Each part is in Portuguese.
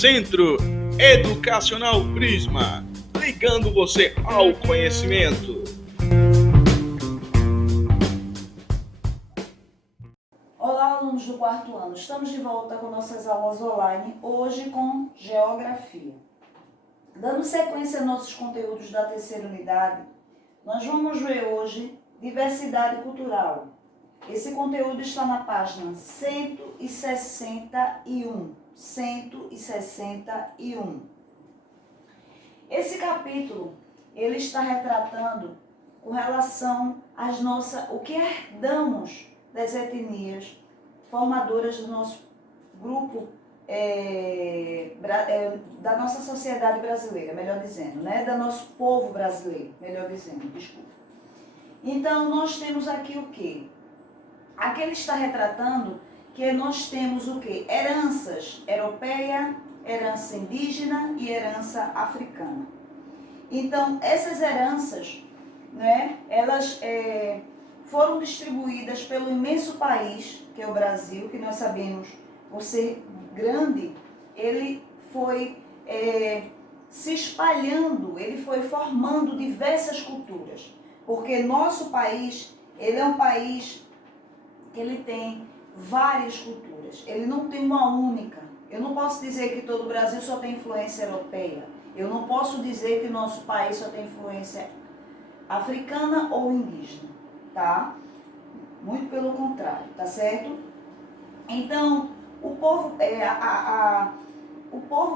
Centro Educacional Prisma, ligando você ao conhecimento. Olá, alunos do quarto ano. Estamos de volta com nossas aulas online, hoje com Geografia. Dando sequência a nossos conteúdos da terceira unidade, nós vamos ver hoje Diversidade Cultural. Esse conteúdo está na página 161. 161. Esse capítulo, ele está retratando com relação às o que herdamos das etnias formadoras do nosso grupo, da nossa sociedade brasileira, melhor dizendo, né? Do nosso povo brasileiro, melhor dizendo, desculpa. Então, nós temos aqui o quê? Aqui ele está retratando que nós temos o quê? Heranças europeia, herança indígena e herança africana. Então, essas heranças, né, elas foram distribuídas pelo imenso país, que é o Brasil, que nós sabemos, por ser grande, ele foi se espalhando, ele foi formando diversas culturas. Porque nosso país, ele é um país que ele tem várias culturas, ele não tem uma única. Eu não posso dizer que todo o Brasil só tem influência europeia. Eu não posso dizer que nosso país só tem influência africana ou indígena, tá? Muito pelo contrário, tá certo? Então, o povo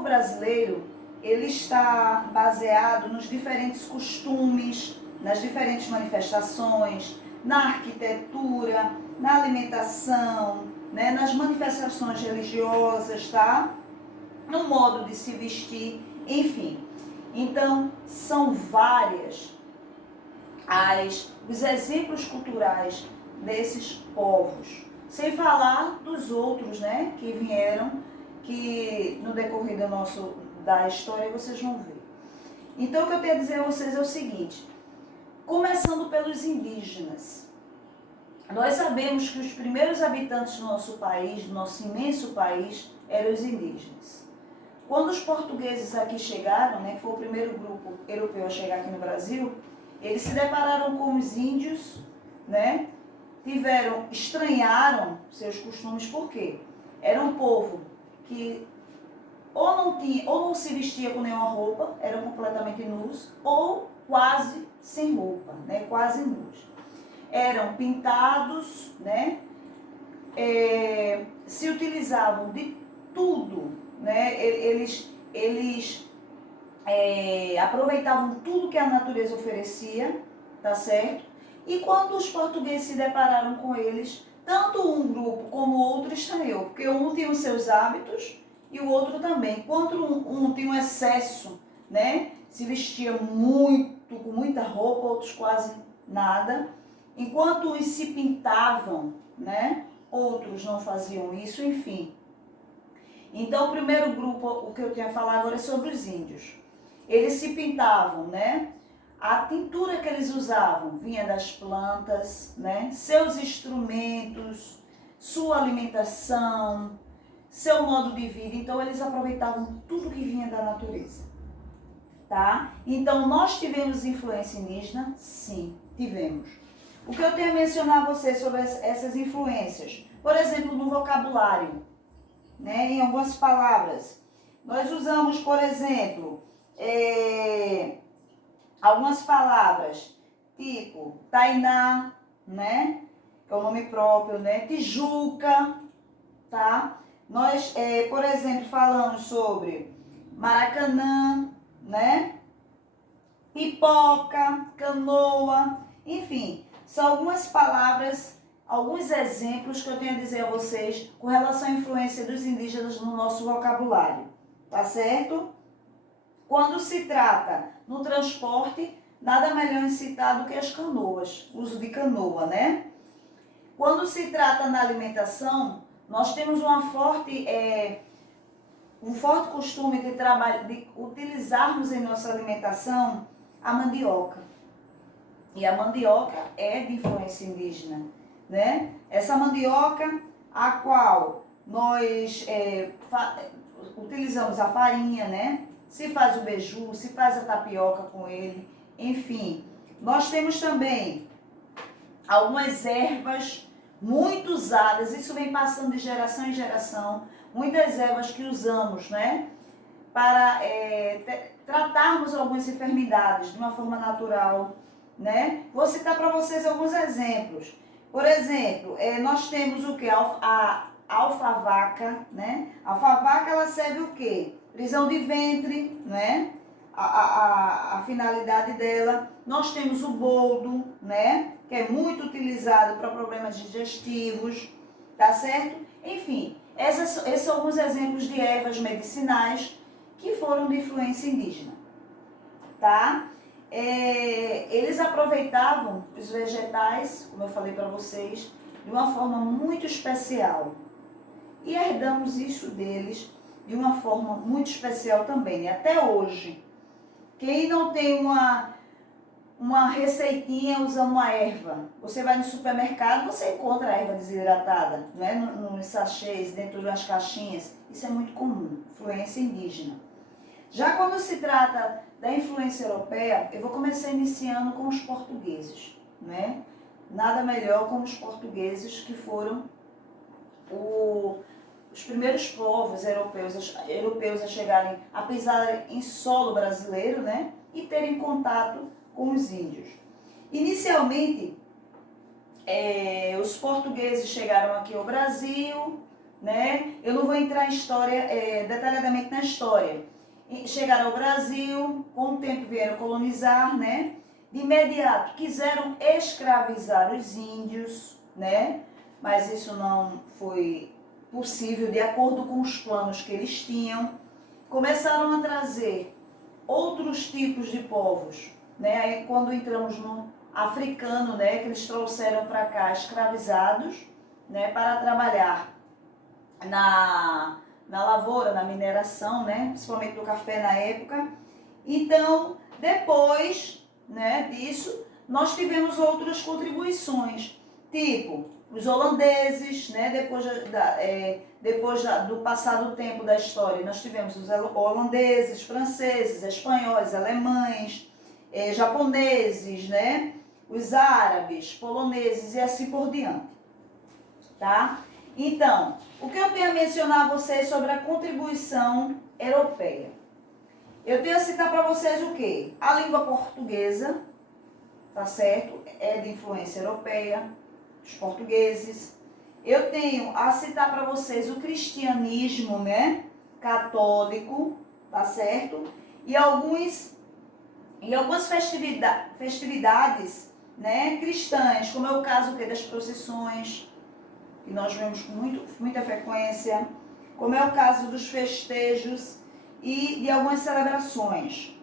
brasileiro, ele está baseado nos diferentes costumes, nas diferentes manifestações, na arquitetura, na alimentação, né, nas manifestações religiosas, tá? No modo de se vestir, enfim. Então, são várias os exemplos culturais desses povos. Sem falar dos outros, né, que vieram, que no decorrer da história vocês vão ver. Então, o que eu tenho a dizer a vocês é o seguinte: começando pelos indígenas. Nós sabemos que os primeiros habitantes do nosso país, do nosso imenso país, eram os indígenas. Quando os portugueses aqui chegaram, né, que foi o primeiro grupo europeu a chegar aqui no Brasil, eles se depararam com os índios, né, estranharam seus costumes, por quê? Era um povo que ou não se vestia com nenhuma roupa, eram completamente nus, ou quase sem roupa, né, quase nus. Eram pintados, né, se utilizavam de tudo, né, eles aproveitavam tudo que a natureza oferecia, tá certo? E quando os portugueses se depararam com eles, tanto um grupo como o outro estranhou, porque um tinha os seus hábitos e o outro também. Enquanto um tinha um excesso, né, se vestia muito, com muita roupa, outros quase nada. Enquanto uns se pintavam, né, outros não faziam isso, enfim. Então, o primeiro grupo, o que eu tinha falado agora é sobre os índios. Eles se pintavam, né? A tintura que eles usavam vinha das plantas, né? Seus instrumentos, sua alimentação, seu modo de vida. Então, eles aproveitavam tudo que vinha da natureza, tá? Então, nós tivemos influência indígena? Sim, tivemos. O que eu tenho a mencionar a vocês sobre essas influências? Por exemplo, no vocabulário, né? Em algumas palavras. Nós usamos, por exemplo, algumas palavras, tipo Tainá, né? Que é o nome próprio, né? Tijuca, tá? Nós, por exemplo, falamos sobre Maracanã, né? Pipoca, canoa, enfim, são algumas palavras, alguns exemplos que eu tenho a dizer a vocês com relação à influência dos indígenas no nosso vocabulário, tá certo? Quando se trata no transporte, nada melhor em citar do que as canoas, uso de canoa, né? Quando se trata na alimentação, nós temos um forte costume de utilizarmos em nossa alimentação a mandioca. E a mandioca é de influência indígena, né? Essa mandioca, a qual nós utilizamos a farinha, né? Se faz o beiju, se faz a tapioca com ele, enfim. Nós temos também algumas ervas muito usadas, isso vem passando de geração em geração, muitas ervas que usamos, né? Para tratarmos algumas enfermidades de uma forma natural, né? Vou citar para vocês alguns exemplos. Por exemplo, nós temos o que? A alfavaca, né? A alfavaca, ela serve o quê? Prisão de ventre, né? A finalidade dela. Nós temos o boldo, né? Que é muito utilizado para problemas digestivos, tá certo? Enfim, esses são alguns exemplos de ervas medicinais que foram de influência indígena, tá? Eles aproveitavam os vegetais, como eu falei para vocês, de uma forma muito especial. E herdamos isso deles de uma forma muito especial também, né? Até hoje. Quem não tem uma receitinha usando uma erva, você vai no supermercado, você encontra a erva desidratada, né? Nos sachês, dentro das caixinhas. Isso é muito comum, influência indígena. Já quando se trata da influência europeia, eu vou começar iniciando com os portugueses, né? Nada melhor como os portugueses, que foram os primeiros povos europeus a chegarem, a pisar em solo brasileiro, né? E terem contato com os índios. Inicialmente, os portugueses chegaram aqui ao Brasil, né? Eu não vou entrar em história, detalhadamente na história. Chegaram ao Brasil, com o tempo vieram colonizar, né? De imediato quiseram escravizar os índios, né? Mas isso não foi possível de acordo com os planos que eles tinham. Começaram a trazer outros tipos de povos, né? Aí quando entramos no africano, né, que eles trouxeram para cá escravizados, né, para trabalhar na lavoura, na mineração, né, principalmente do café na época. Então, depois, né, disso, nós tivemos outras contribuições, tipo os holandeses, né, depois do passado tempo da história, nós tivemos os holandeses, franceses, espanhóis, alemães, japoneses, né, os árabes, poloneses e assim por diante, tá? Então, o que eu tenho a mencionar a vocês sobre a contribuição europeia? Eu tenho a citar para vocês o quê? A língua portuguesa, tá certo? É de influência europeia, os portugueses. Eu tenho a citar para vocês o cristianismo, né? Católico, tá certo? E algumas festividades, né, cristãs, como é o caso das procissões, que nós vemos com muita frequência, como é o caso dos festejos e de algumas celebrações.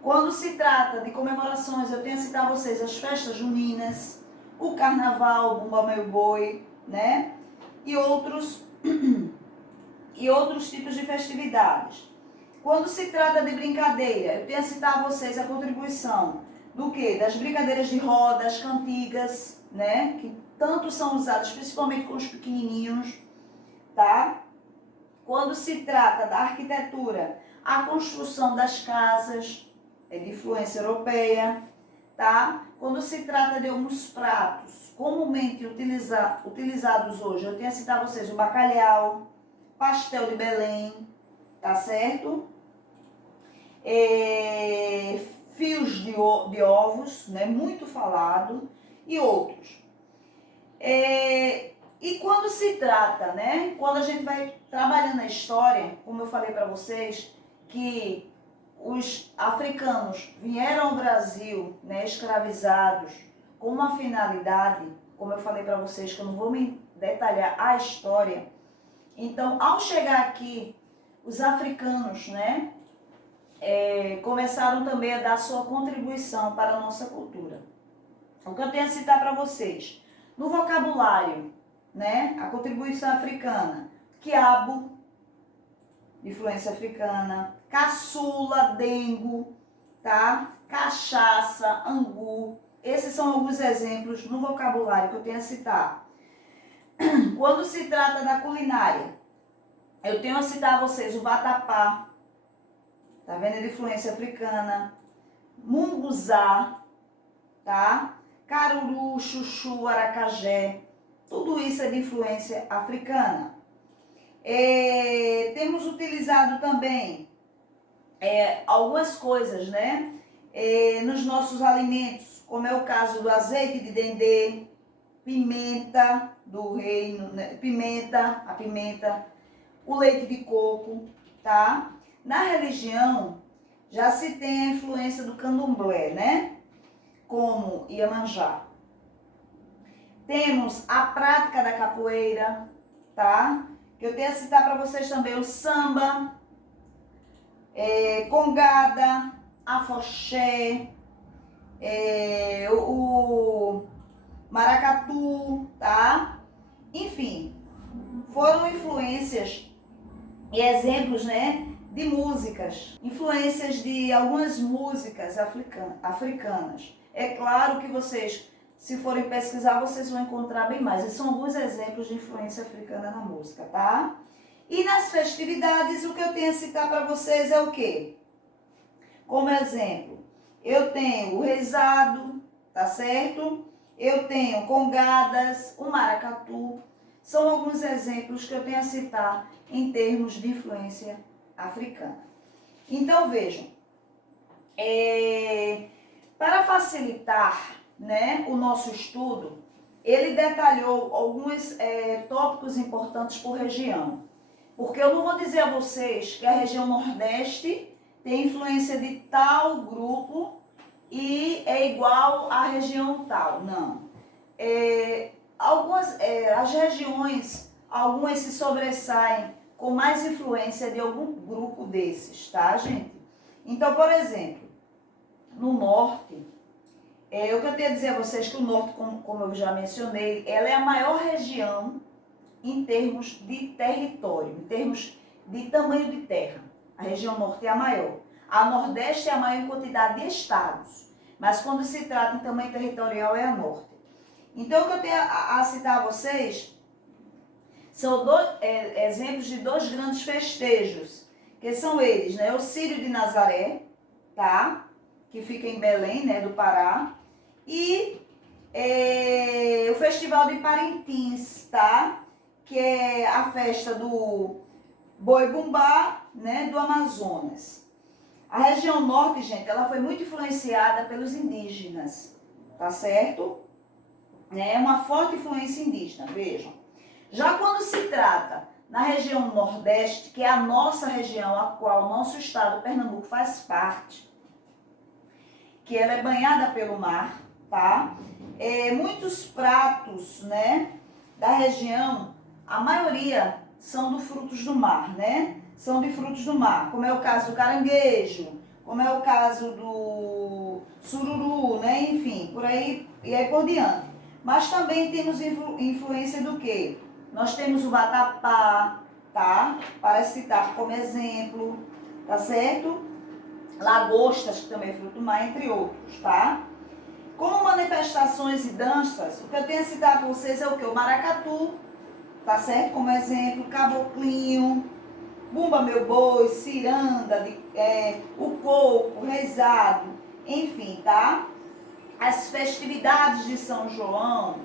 Quando se trata de comemorações, eu tenho a citar a vocês as festas juninas, o carnaval, o Bumba Meu Boi, né? E outros tipos de festividades. Quando se trata de brincadeira, eu tenho a citar a vocês a contribuição do quê? Das brincadeiras de roda, as cantigas, né? Que tanto são usadas, principalmente com os pequenininhos, tá? Quando se trata da arquitetura, a construção das casas é de influência europeia, tá? Quando se trata de alguns pratos comumente utilizados hoje, eu tenho a citar a vocês o bacalhau, pastel de Belém, tá certo? Fios de ovos, né? Muito falado, e outros. E quando se trata, né? Quando a gente vai trabalhando na história, como eu falei para vocês, que os africanos vieram ao Brasil, né, escravizados, com uma finalidade, como eu falei para vocês, que eu não vou me detalhar a história. Então, ao chegar aqui, os africanos, né, começaram também a dar sua contribuição para a nossa cultura. O que eu tenho a citar para vocês? No vocabulário, né, a contribuição africana, quiabo, de influência africana, caçula, dengo, tá? Cachaça, angu. Esses são alguns exemplos no vocabulário que eu tenho a citar. Quando se trata da culinária, Eu tenho a citar a vocês o vatapá, tá vendo? É de influência africana. Munguzá, tá? Caruru, chuchu, aracajé. Tudo isso é de influência africana. Temos utilizado também algumas coisas, né? Nos nossos alimentos, como é o caso do azeite de dendê, pimenta do reino, né? A pimenta, o leite de coco, tá? Na religião, já se tem a influência do candomblé, né? Como Iemanjá. Temos a prática da capoeira, tá? Que eu tenho a citar para vocês também o samba, congada, afoxé, o maracatu, tá? Enfim, foram influências e exemplos, né, de músicas, influências de algumas músicas africanas. É claro que vocês, se forem pesquisar, vocês vão encontrar bem mais. Esses são alguns exemplos de influência africana na música, tá? E nas festividades, o que eu tenho a citar para vocês é o quê? Como exemplo, eu tenho o rezado, tá certo? Eu tenho congadas, o maracatu. São alguns exemplos que eu tenho a citar em termos de influência africana. Então, vejam, para facilitar, né, o nosso estudo, ele detalhou alguns tópicos importantes por região. Porque eu não vou dizer a vocês que a região Nordeste tem influência de tal grupo e é igual à região tal. Não. As regiões, algumas se sobressaem com mais influência de algum grupo desses, tá, gente? Então, por exemplo, no Norte, o que eu tenho a dizer a vocês que o Norte, como eu já mencionei, ela é a maior região em termos de território, em termos de tamanho de terra. A região Norte é a maior. A Nordeste é a maior em quantidade de estados, mas quando se trata em tamanho territorial é a Norte. Então, o que eu tenho a citar a vocês são exemplos de dois grandes festejos, que são eles, né? O Círio de Nazaré, tá? Que fica em Belém, né, do Pará, e o Festival de Parintins, tá? Que é a festa do Boi Bumbá, né, do Amazonas. A região norte, gente, ela foi muito influenciada pelos indígenas, tá certo? É uma forte influência indígena, vejam. Já quando se trata na região nordeste, que é a nossa região, a qual o nosso estado, Pernambuco, faz parte, que ela é banhada pelo mar, tá? Muitos pratos, né, da região, a maioria são de frutos do mar, né? São de frutos do mar, como é o caso do caranguejo, como é o caso do sururu, né? Enfim, por aí e aí por diante. Mas também temos influência do quê? Nós temos o vatapá, tá? Para citar como exemplo, tá certo? Lagostas, que também é fruto do mar, entre outros, tá? Como manifestações e danças, o que eu tenho a citar para vocês é o quê? O maracatu, tá certo? Como exemplo, caboclinho, bumba meu boi, ciranda, o coco, rezado, enfim, tá? As festividades de São João,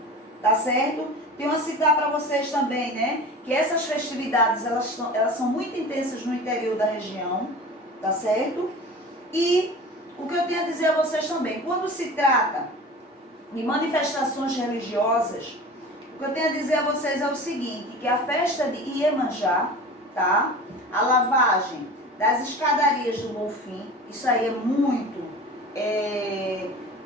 tá certo? Tenho a citar para vocês também, né? Que essas festividades, elas são muito intensas no interior da região, tá certo? E o que eu tenho a dizer a vocês também, quando se trata de manifestações religiosas, o que eu tenho a dizer a vocês é o seguinte, que a festa de Iemanjá, tá? A lavagem das escadarias do Bonfim, isso aí é muito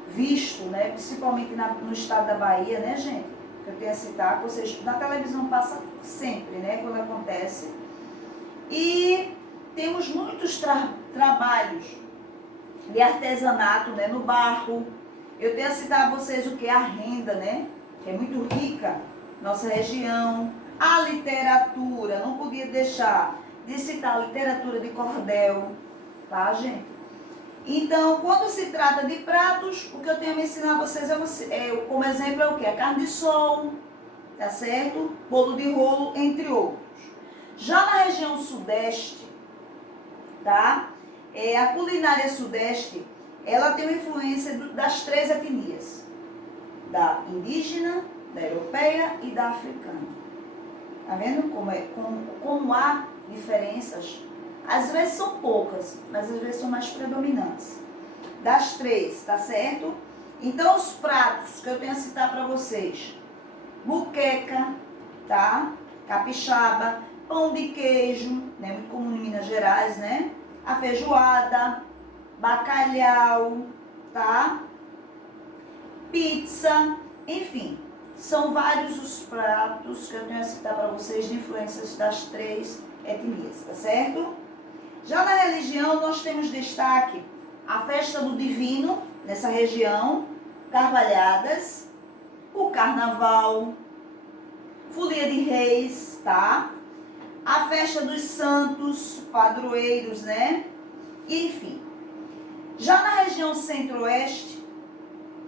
visto, né? Principalmente no estado da Bahia, né, gente? Que eu tenho a citar, vocês, na televisão passa sempre, né? Quando acontece. E temos muitos trabalhos de artesanato, né, no barro. Eu tenho a citar a vocês o que é a renda, né? Que é muito rica, nossa região. A literatura, não podia deixar de citar a literatura de cordel, tá, gente? Então, quando se trata de pratos, o que eu tenho a me ensinar a vocês como exemplo é o que? A carne de sol, tá certo? Bolo de rolo, entre outros. Já na região sudeste, tá? A culinária sudeste, ela tem uma influência das três etnias. Da indígena, da europeia e da africana. Tá vendo como há diferenças? Às vezes são poucas, mas às vezes são mais predominantes. Das três, tá certo? Então, os pratos que eu tenho a citar para vocês: muqueca, tá? Capixaba, pão de queijo, né? Muito comum em Minas Gerais, né? A feijoada, bacalhau, tá? Pizza, enfim. São vários os pratos que eu tenho a citar para vocês de influências das três etnias, tá certo? Já na religião, nós temos destaque a festa do Divino, nessa região, Carvalhadas, o Carnaval, Folia de Reis, tá? A festa dos Santos, padroeiros, né? Enfim. Já na região Centro-Oeste,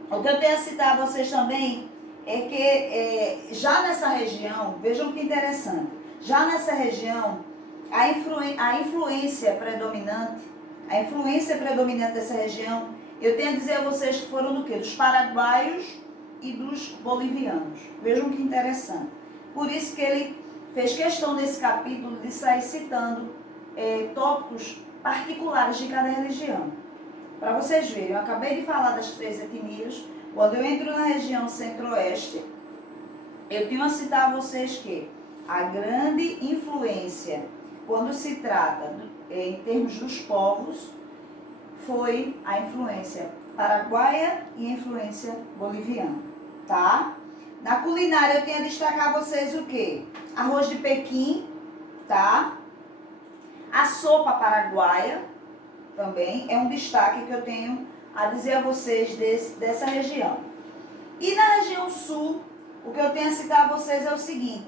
o que eu tenho a citar a vocês também é que já nessa região, vejam que interessante, já nessa região, a influência predominante dessa região, eu tenho a dizer a vocês que foram do quê? Dos paraguaios e dos bolivianos. Vejam que interessante. Por isso que ele fez questão nesse capítulo de sair citando tópicos particulares de cada região. Para vocês verem, eu acabei de falar das três etnias. Quando eu entro na região Centro-Oeste, eu tenho a citar a vocês que a grande influência, quando se trata em termos dos povos, foi a influência paraguaia e a influência boliviana, tá? Na culinária eu tenho a destacar a vocês o quê? Arroz de Pequim, tá? A sopa paraguaia também é um destaque que eu tenho a dizer a vocês dessa região. E na região sul, o que eu tenho a citar a vocês é o seguinte: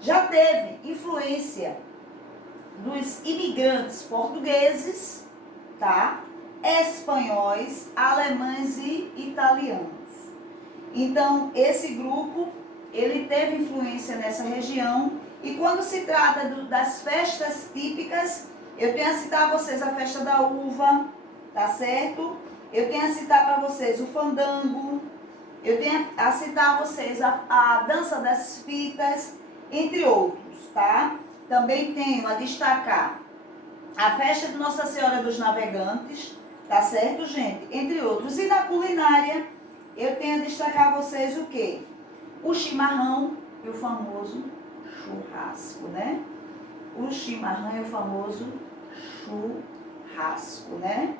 já teve influência dos imigrantes portugueses, tá? Espanhóis, alemães e italianos. Então, esse grupo, ele teve influência nessa região. E quando se trata das festas típicas, eu tenho a citar a vocês a festa da uva, tá certo? Eu tenho a citar para vocês o fandango. Eu tenho a citar a vocês a dança das fitas, entre outros, tá? Também tenho a destacar a festa de Nossa Senhora dos Navegantes, tá certo, gente? Entre outros. E na culinária, eu tenho a destacar a vocês o quê? O chimarrão e o famoso churrasco, né? O chimarrão e o famoso churrasco, né?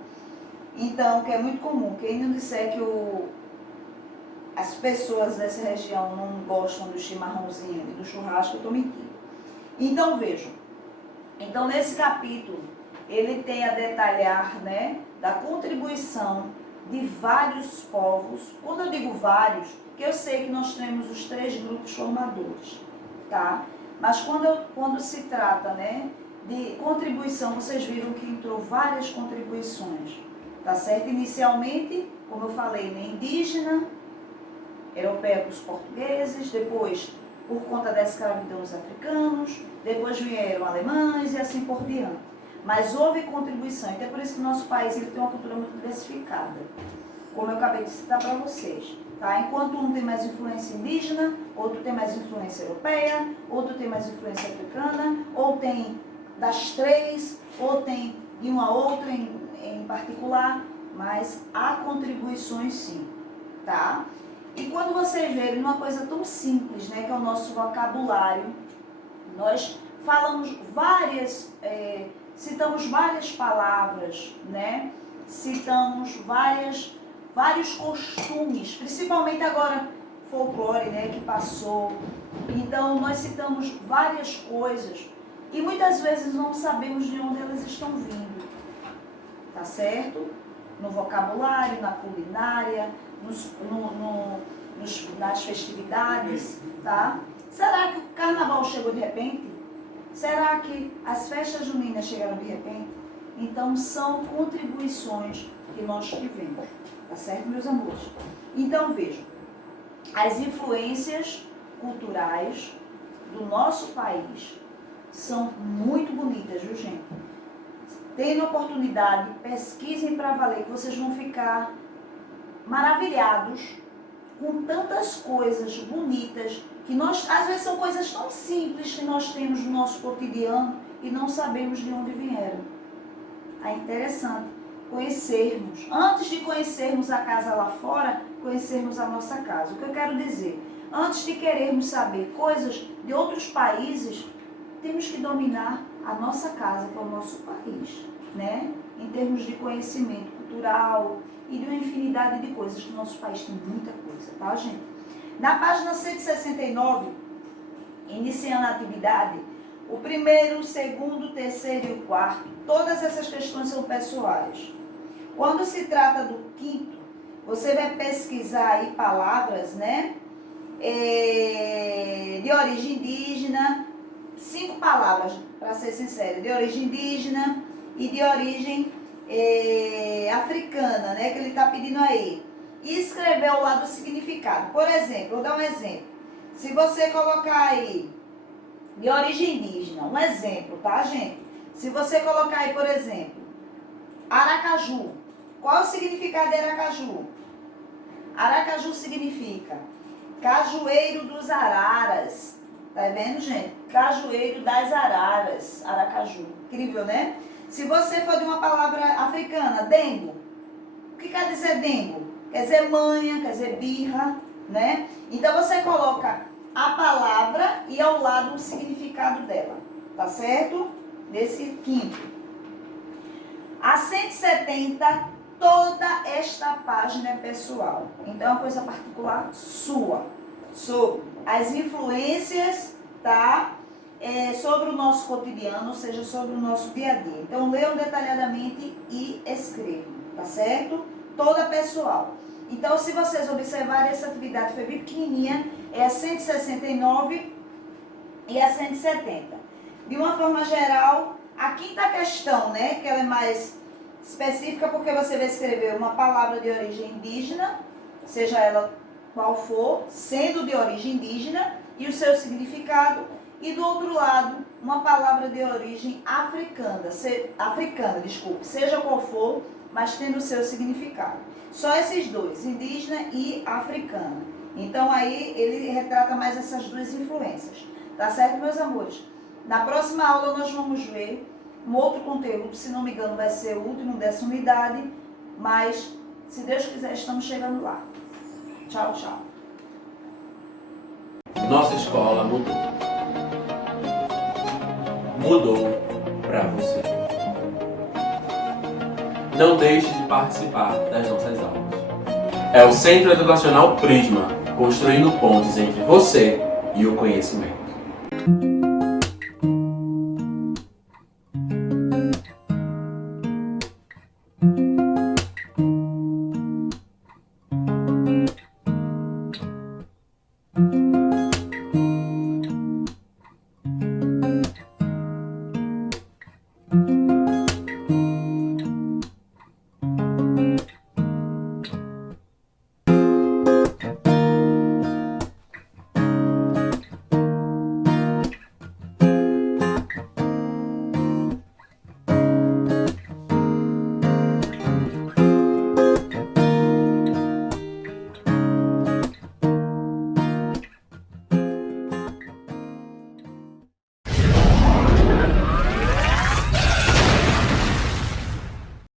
Então, que é muito comum. Quem não disser que as pessoas dessa região não gostam do chimarrãozinho e do churrasco, eu estou mentindo. Então, vejam. Então, nesse capítulo, ele tem a detalhar, né, da contribuição de vários povos. Quando eu digo vários, que eu sei que nós temos os três grupos formadores, tá? Mas quando se trata, né, de contribuição, vocês viram que entrou várias contribuições, tá certo? Inicialmente, como eu falei, né, indígena, europeia para os portugueses, depois por conta da escravidão os africanos, depois vieram alemães e assim por diante. Mas houve contribuição, então é por isso que o nosso país ele tem uma cultura muito diversificada, como eu acabei de citar para vocês. Tá? Enquanto um tem mais influência indígena, outro tem mais influência europeia, outro tem mais influência africana, ou tem das três, ou tem de uma outra em particular, mas há contribuições sim, tá? E quando vocês verem uma coisa tão simples, né, que é o nosso vocabulário, nós falamos citamos várias palavras, né? Citamos vários costumes, principalmente agora folclore, né, que passou. Então nós citamos várias coisas e muitas vezes não sabemos de onde elas estão vindo, tá certo? No vocabulário, na culinária, nas festividades, tá? Será que o carnaval chegou de repente? Será que as festas juninas chegaram de repente? Então são contribuições que nós tivemos, tá certo, meus amores? Então vejam, as influências culturais do nosso país são muito bonitas, viu, gente? Tendo oportunidade, pesquisem para valer, que vocês vão ficar maravilhados com tantas coisas bonitas, que nós, às vezes são coisas tão simples que nós temos no nosso cotidiano e não sabemos de onde vieram. É interessante conhecermos, antes de conhecermos a casa lá fora, conhecermos a nossa casa. O que eu quero dizer? Antes de querermos saber coisas de outros países, temos que dominar a nossa casa, que é o nosso país, né? Em termos de conhecimento cultural e de uma infinidade de coisas, que o nosso país tem muita coisa, tá, gente? Na página 169, iniciando a atividade, o primeiro, o segundo, o terceiro e o quarto, todas essas questões são pessoais. Quando se trata do quinto, você vai pesquisar aí palavras, né? De origem indígena, 5 palavras, para ser sincero, de origem indígena e de origem africana, né? Que ele está pedindo aí. E escrever ao lado o significado. Por exemplo, vou dar um exemplo. Se você colocar aí de origem indígena, um exemplo, tá, gente? Se você colocar aí, por exemplo, Aracaju. Qual o significado de Aracaju? Aracaju significa cajueiro dos araras. Tá vendo, gente? Cajueiro das araras, Aracaju. Incrível, né? Se você for de uma palavra africana, dengo. O que quer dizer dengo? Quer dizer manha, quer dizer birra, né? Então você coloca a palavra e ao lado o significado dela, tá certo? Desse quinto. A 170, toda esta página é pessoal. Então é uma coisa particular sua. Sobre as influências, tá? Sobre o nosso cotidiano, ou seja, sobre o nosso dia a dia. Então leiam detalhadamente e escrevam, tá certo? Toda pessoal. Então, se vocês observarem, essa atividade foi bem pequenininha, é a 169 e a 170. De uma forma geral, a quinta questão, né, que ela é mais específica, porque você vai escrever uma palavra de origem indígena, seja ela qual for, sendo de origem indígena, e o seu significado, e do outro lado, uma palavra de origem africana, seja qual for, mas tendo o seu significado. Só esses dois, indígena e africana. Então aí ele retrata mais essas duas influências. Tá certo, meus amores? Na próxima aula nós vamos ver um outro conteúdo, se não me engano vai ser o último dessa unidade, mas se Deus quiser estamos chegando lá. Tchau, tchau. Nossa escola mudou. Mudou para você. Não deixe de participar das nossas aulas. É o Centro Educacional Prisma, construindo pontes entre você e o conhecimento.